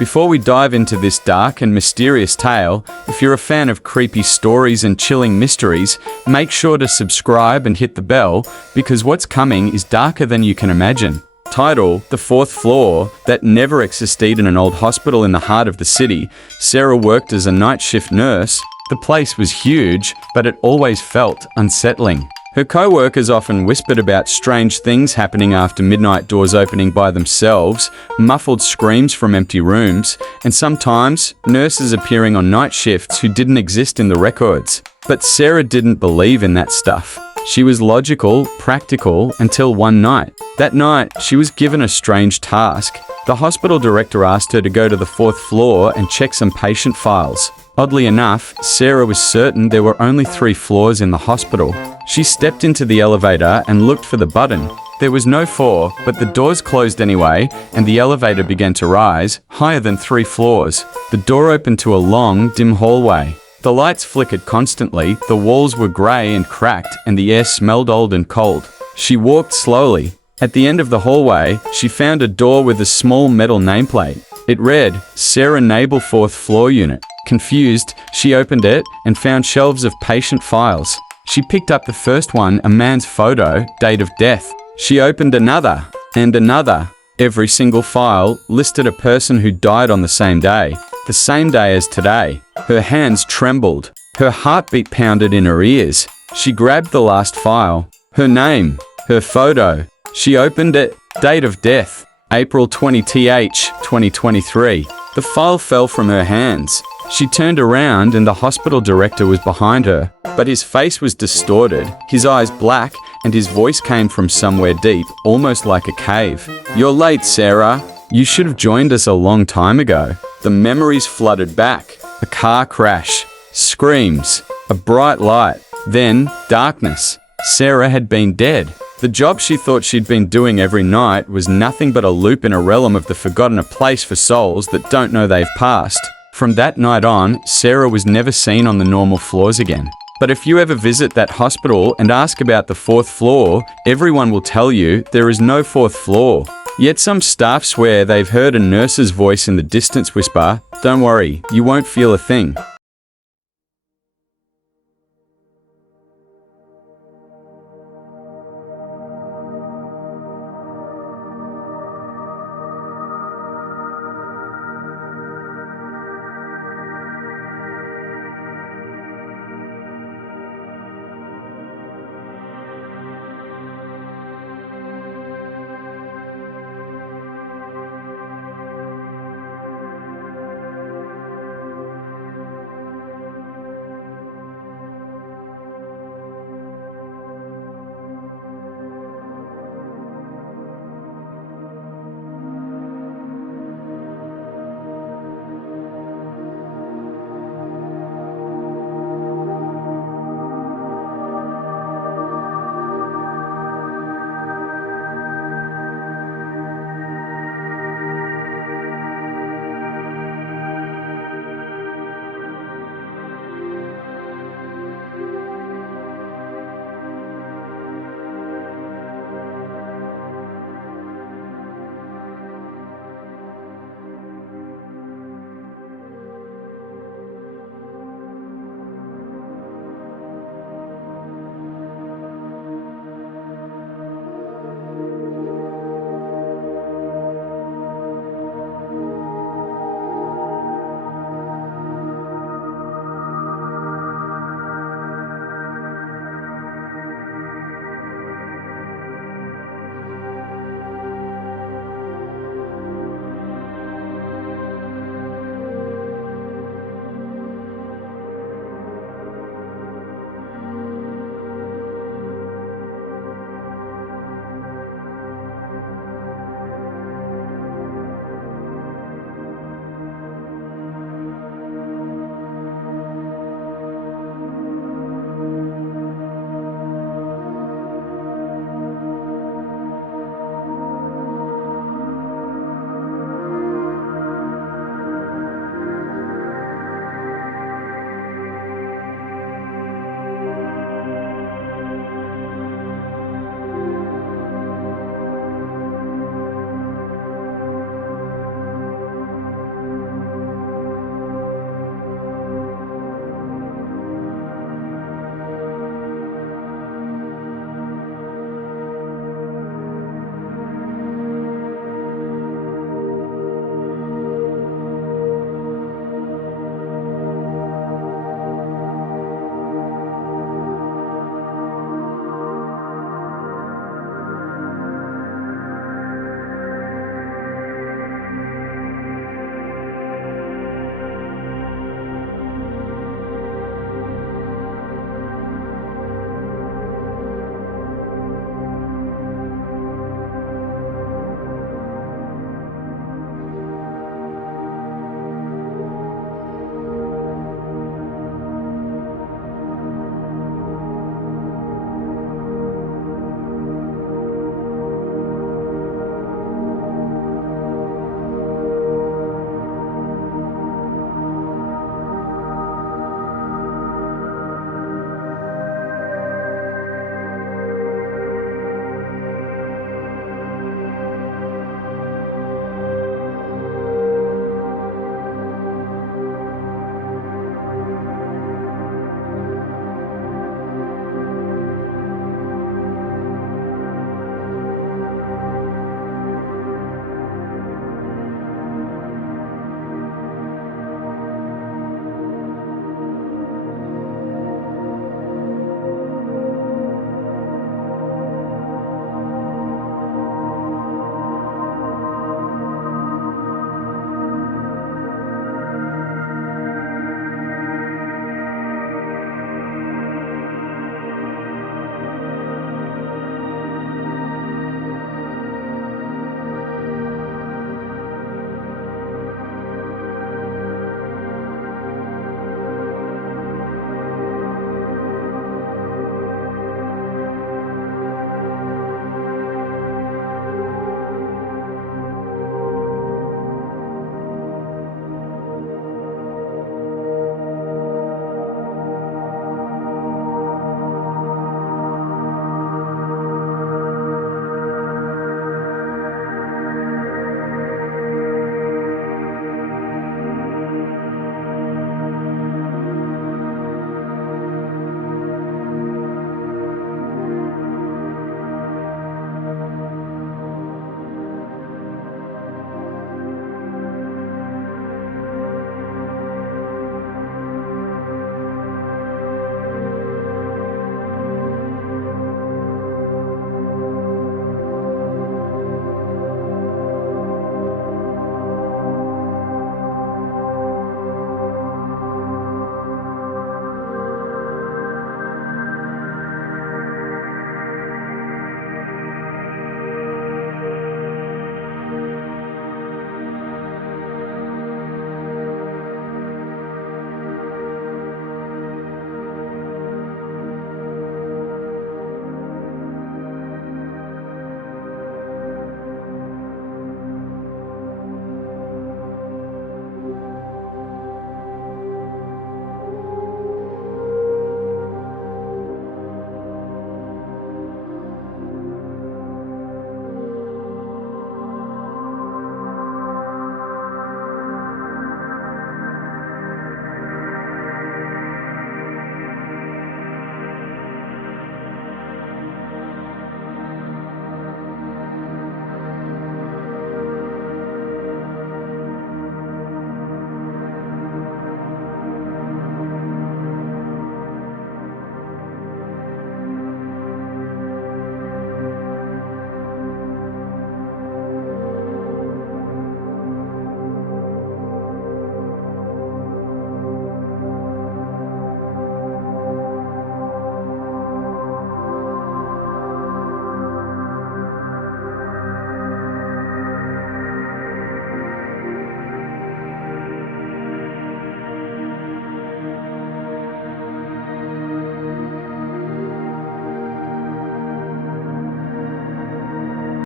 Before we dive into this dark and mysterious tale, if you're a fan of creepy stories and chilling mysteries, make sure to subscribe and hit the bell, because what's coming is darker than you can imagine. Title: The Fourth Floor. That never existed in an old hospital in the heart of the city. Sarah worked as a night shift nurse. The place was huge, but it always felt unsettling. Her co-workers often whispered about strange things happening after midnight, doors opening by themselves, muffled screams from empty rooms, and sometimes nurses appearing on night shifts who didn't exist in the records. But Sarah didn't believe in that stuff. She was logical, practical, until one night. That night, she was given a strange task. The hospital director asked her to go to the fourth floor and check some patient files. Oddly enough, Sarah was certain there were only 3 floors in the hospital. She stepped into the elevator and looked for the button. There was no 4, but the doors closed anyway, and the elevator began to rise, higher than 3 floors. The door opened to a long, dim hallway. The lights flickered constantly, the walls were grey and cracked, and the air smelled old and cold. She walked slowly. At the end of the hallway, she found a door with a small metal nameplate. It read, Sarah Nabel 4th Floor Unit. Confused, she opened it and found shelves of patient files. She picked up the first one, a man's photo, date of death. She opened another, and another. Every single file listed a person who died on the same day as today. Her hands trembled. Her heartbeat pounded in her ears. She grabbed the last file. Her name, her photo. She opened it. Date of death, April 20th, 2023. The file fell from her hands. She turned around and the hospital director was behind her, but his face was distorted, his eyes black, and his voice came from somewhere deep, almost like a cave. You're late, Sarah. You should have joined us a long time ago. The memories flooded back. A car crash. Screams. A bright light. Then, darkness. Sarah had been dead. The job she thought she'd been doing every night was nothing but a loop in a realm of the forgotten, a place for souls that don't know they've passed. From that night on, Sarah was never seen on the normal floors again. But if you ever visit that hospital and ask about the 4th floor, everyone will tell you there is no 4th floor. Yet some staff swear they've heard a nurse's voice in the distance whisper, "Don't worry, you won't feel a thing."